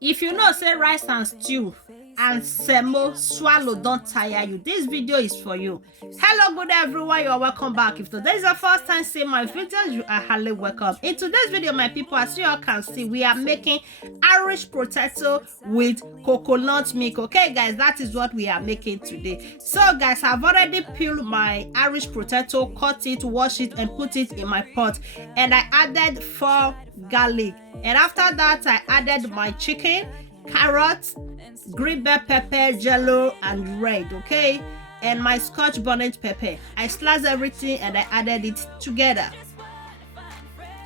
If you know say rice and stew and semo swallow don't tire you, this video is for you. Hello good everyone, you are welcome back. If today is the first time seeing my videos, you are highly welcome. In today's video, my people, as you all can see, we are making Irish potato with coconut milk. Okay guys, that is what we are making today. So guys, I've already peeled my Irish potato, cut it, wash it and put it in my pot, and I added 4 garlic, and after that I added my chicken, carrots, green bell pepper, jello and red, okay, and my scotch bonnet pepper. I sliced everything and I added it together.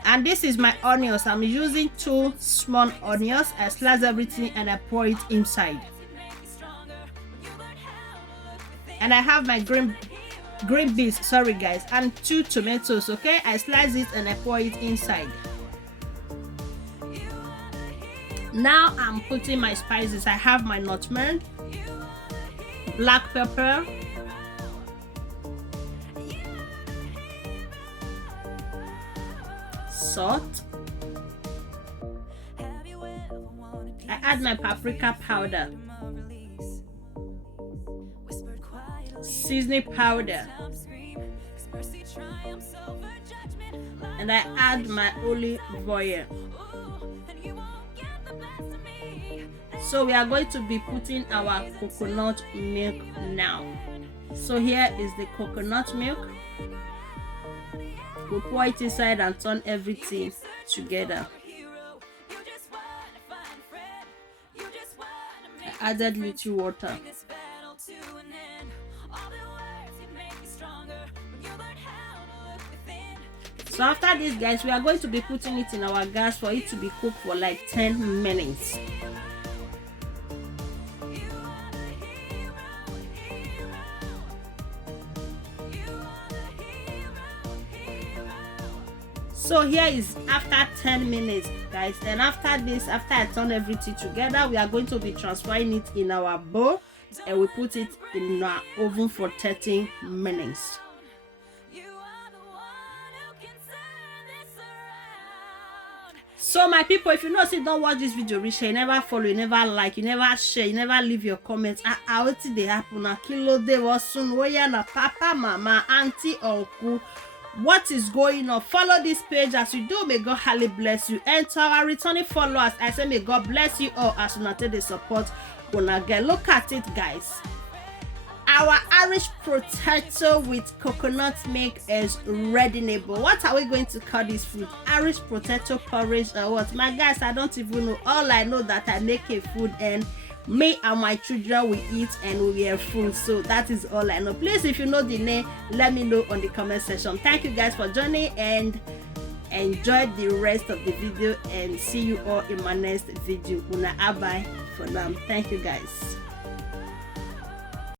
And this is my onions. I'm using 2 small onions. I slice everything and I pour it inside. And I have my green beans, sorry guys, and 2 tomatoes, okay. I slice it and I pour it inside. Now I'm putting my spices. I have my nutmeg, black pepper, salt. I add my paprika powder, seasoning powder, and I add my olive oil. So we are going to be putting our coconut milk now. So here is the coconut milk. We'll pour it inside and turn everything together. I added little water. So after this guys, we are going to be putting it in our gas for it to be cooked for like 10 minutes. So here is after 10 minutes guys, and after this, after I turn everything together, we are going to be transferring it in our bowl and we put it in our oven for 30 minutes. So my people, if you know say don't watch this video reach, you never follow, you never like, you never share, you never leave your comments. What did they happen? Na kilo de was soon where na papa, mama, auntie, uncle. What is going on? Follow this page as you do. May God highly bless you. And to our returning followers, I say may God bless you all as you take the support. Look at it guys, our Irish potato with coconut milk is ready. Neighbor, what are we going to call this food? Irish potato porridge or what? My guys, I don't even know. All I know that I make a food and me and my children will eat and we are full. So that is all I know. Please, if you know the name, let me know on the comment section. Thank you guys for joining and enjoy the rest of the video, and see you all in my next video. Una bye for now. Thank you guys.